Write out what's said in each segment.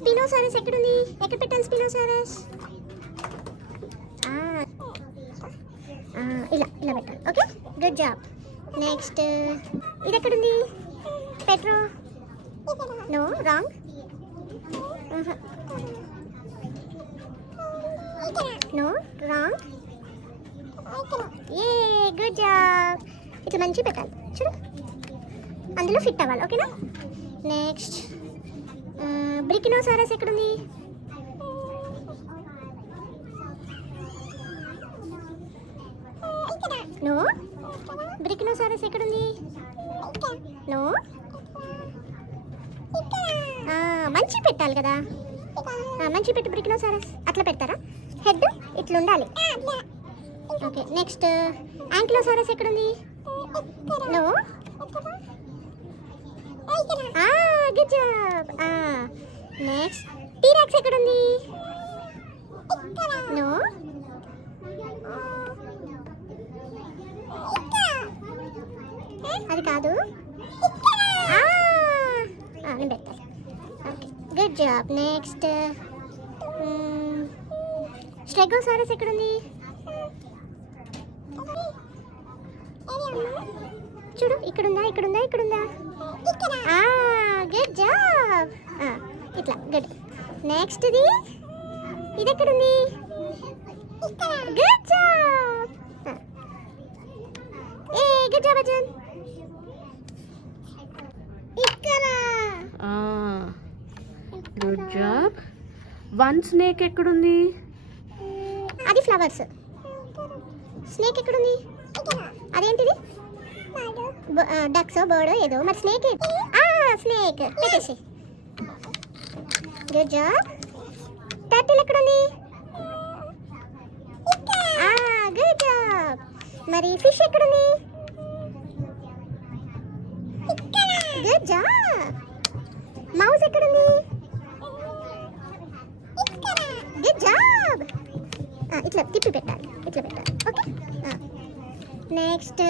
Spinosaurus ఎక్కడుంది? ఎక్కడ పెట్టాలి స్పినోసారస్? ఇలా ఇలా పెట్టాలి. Okay, good job. నెక్స్ట్ ఇది ఎక్కడుంది? పెట్రో. No, wrong. No, wrong. A good job. ఇట్లా మంచిగా పెట్టాలి చూడు, అందులో ఫిట్ అవ్వాలి. ఓకేనా? నెక్స్ట్ బ్రికినోసారస్ ఎక్కడుంది? నో, బ్రికినోసారస్ ఎక్కడుంది? నో, మంచి పెట్టాలి కదా. మంచి పెట్టు బ్రికినోసారస్. అట్లా పెడతారా? హెడ్ ఇట్లా ఉండాలి. ఓకే, నెక్స్ట్ యాంకిలోసారస్ ఎక్కడుంది? No, good job. Next T rex ఎక్కడుంది? నో, అది కాదు. నేను పెట్టాలి. Okay, good job. Next stegosaurus ఎక్కడుంది? చూడు, ఇక్కడుందా ఇక్కడుందా ఇక్కడుందా? Good job. ఇట్లా గుడ్. నెక్స్ట్ ఇది ఎక్కడుంది? Good job. A good job Arjun. Good job. One snake ఎక్కడుంది? అది ఫ్లవర్స్. స్నేక్ ఎక్కడుంది? అదేంటిది? డక్స్, బర్డ్ ఏదో. మరి స్నేక్ స్నేక్ పెట్టేసి. Good job. టర్టిల్ ఎక్కడుంది? Good job. మరి ఫిష్ ఎక్కడుంది? Good job. మౌస్ ఎక్కడుంది? Good job. ఇట్లా తిప్పి పెట్టాలి, ఇట్లా పెట్టాలి. Okay, next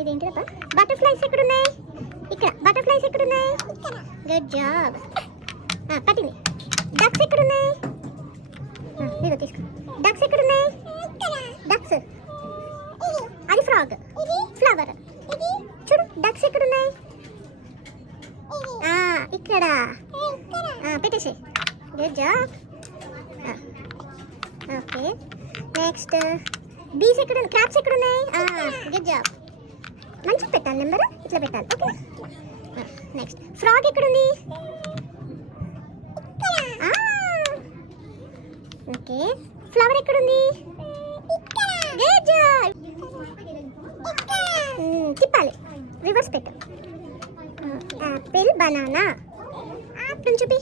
ఇదేంటిదబ్బా? బటర్ఫ్లైస్ ఎక్కడున్నాయి? ఇక్కడ. బటర్ఫ్లైస్ ఎక్కడున్నాయి? Good job. పట్టింది. డక్స్ ఎక్కడున్నాయి? ఇదిగో తీసుకో. డక్స్ ఎక్కడున్నాయి? డక్స్. అది ఫ్రాగ్. ఫ్లవర్. చూడు, డక్స్ ఎక్కడున్నాయి? ఇక్కడ. పెట్టేసి. Good job. ఓకే, నెక్స్ట్ బీస్ ఎక్కడ? క్రాప్స్ ఎక్కడ ఉన్నాయి? Good job. మంచిగా పెట్టాలి నెంబర్, ఇట్లా పెట్టాలి. ఓకే, నెక్స్ట్ ఫ్రాగ్ ఎక్కడుంది? ఓకే, ఫ్లవర్ ఎక్కడుంది? Good job. తిప్పాలి, రివర్స్ పెట్టు. Apple, banana. ఆపిల్ చూపి.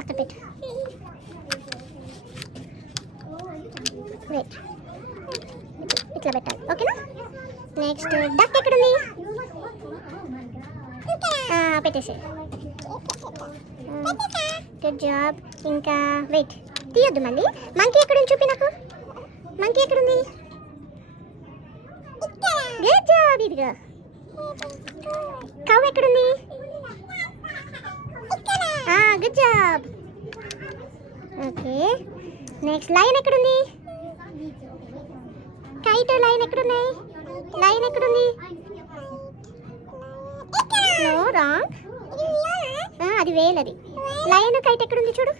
అక్కడ పెట్టు. వెయిట్, ఇట్లా పెట్టాలి. ఓకేనా? నెక్స్ట్ డక్ ఎక్కడుంది? పెట్టేసి. Good job. ఇంకా వెయిట్, తీయొద్దు మళ్ళీ. మంకీ ఎక్కడుంది చూపి నాకు. మంకీ ఎక్కడుంది? Good job. ఇదిగా. కౌ ఎక్కడుంది? Good job. Okay, next lion ఎక్కడుంది? కైట్, లైన్ ఎక్కడున్నాయి? లైన్ ఎక్కడుంది? No, wrong. అది వేల్. అది లైన్. కైట్ ఎక్కడుంది చూడు.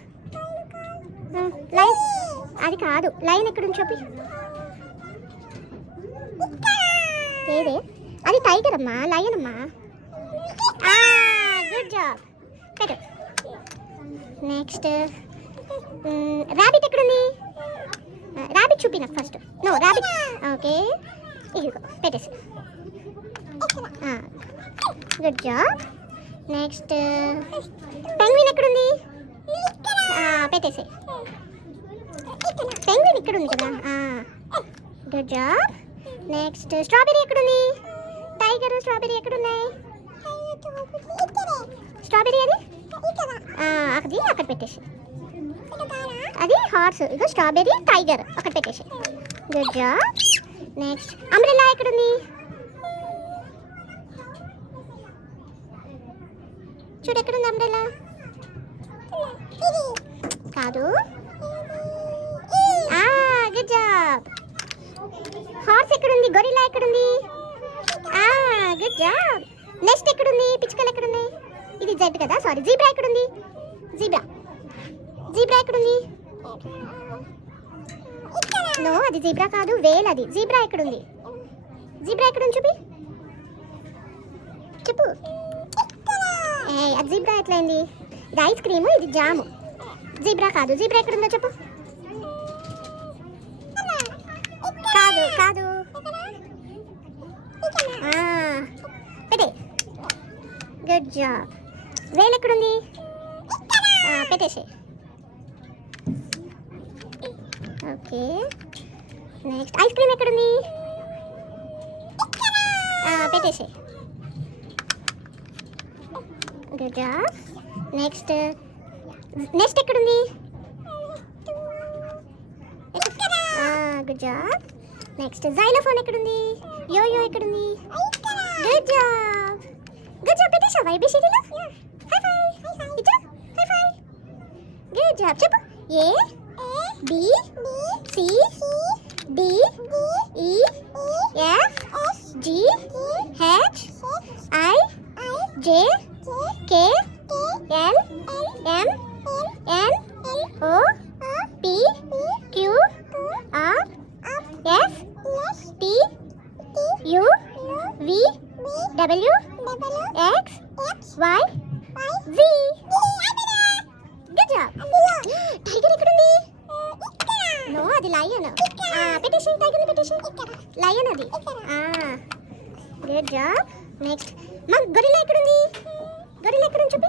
లైన్ అది కాదు. లైన్ ఎక్కడుంది చూపి. ఏదే? అది టైగర్ అమ్మా, లయన్ అమ్మా. Good job. పెట్టు. నెక్స్ట్ ర్యాబిట్ ఎక్కడుంది? ర్యాబిట్ చూపి నాకు ఫస్ట్. No, rabbit. ఓకే, ఇదిగో పెట్టేసి. Good job. నెక్స్ట్ పెంగ్విన్ ఎక్కడుంది? పెట్టేసి. పెంగ్విన్ ఇక్కడ ఉంది కదా. Good job. నెక్స్ట్ స్ట్రాబెరీ ఎక్కడుంది? టైగర్, స్ట్రాబెరీ ఎక్కడున్నాయి? స్ట్రాబెరీ అది అది అక్కడ పెట్టేసి. అది హార్స్. ఇగో స్ట్రాబెరీ, టైగర్ అక్కడ పెట్టేసి. Good job. నెక్స్ట్ అంబ్రెల్లా ఎక్కడుంది? చూడు ఎక్కడుంది అంబ్రెల్లా. కాదు. Good job. హార్స్ ఎక్కడుంది? గొరిల్లా ఎక్కడుంది? Good job. నెక్స్ట్ ఎక్కడుంది? పిచ్చుకలు ఎక్కడున్నాయి? ఇది జెడ్ కదా, సారీ. జీబ్రా ఎక్కడుంది? జీబ్రా ఎక్కడుంది? నో, అది జీబ్రా కాదు, వేల్ అది. జీబ్రా ఎక్కడుంది? చూపి చెప్పు. అది జీబ్రా ఎట్లయింది? ఇది ఐస్ క్రీము, ఇది జాము. జీబ్రా కాదు. జీబ్రా ఎక్కడుందో చెప్పు. కాదు. పెట్టే. Good job. వేల్ ఎక్కడుంది? పెట్టేసి. ఓకే, నెక్స్ట్ ఐస్ క్రీమ్ ఎక్కడుంది? పెట్టేసి. Good job. నెక్స్ట్ ఎక్కడుంది? Good job. నెక్స్ట్ జైలోఫోన్ ఎక్కడుంది? యోయో ఎక్కడుంది? Good job. పెట్టేసావా ఏబిసిడీలో? High five. Good job. చెప్పు. A B C D E F G H I J K L M N O P Q R S T U V W X Y Z. Good job. Tiger ఎక్కడుంది? No, అది lion. పెట్టేసి. టైగర్ని పెట్టేసి. Lion అది. Good job. Next gorilla ఎక్కడుంది? చూపి.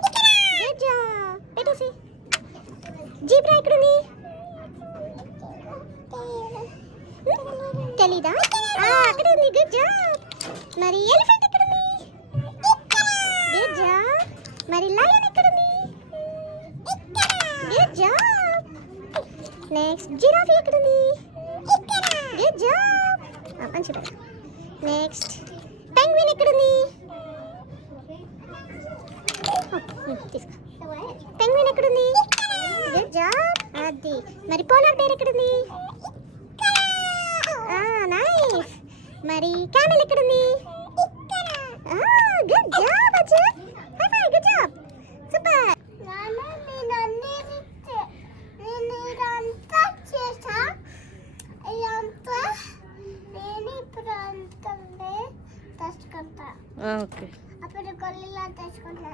Good job. పెట్టేసి. Zebra ఎక్కడుంది? తెలీదా? అక్కడ ఉంది. Good job. మరి ఎలిఫెంట్ ఎక్కడుంది? Good job. మరి లయన్ ఎక్కడుంది? Good job. నెక్స్ట్ జిరాఫీ ఎక్కడుంది? Good job. మంచి పని. నెక్స్ట్ పెంగ్విన్ ఎక్కడుంది? తీసుకో. పెంగ్విన్ ఎక్కడుంది? Good job. అది. మరి పోలార్ బేర్ ఎక్కడుంది? నైస్. మరి క్యామెల్ ఎక్కడుంది? గుడ్ జాబ్ అచ్చు. High five. Good job. Super. Okay. అప్పుడు గొరిల్లా తెచ్చుకుంటా.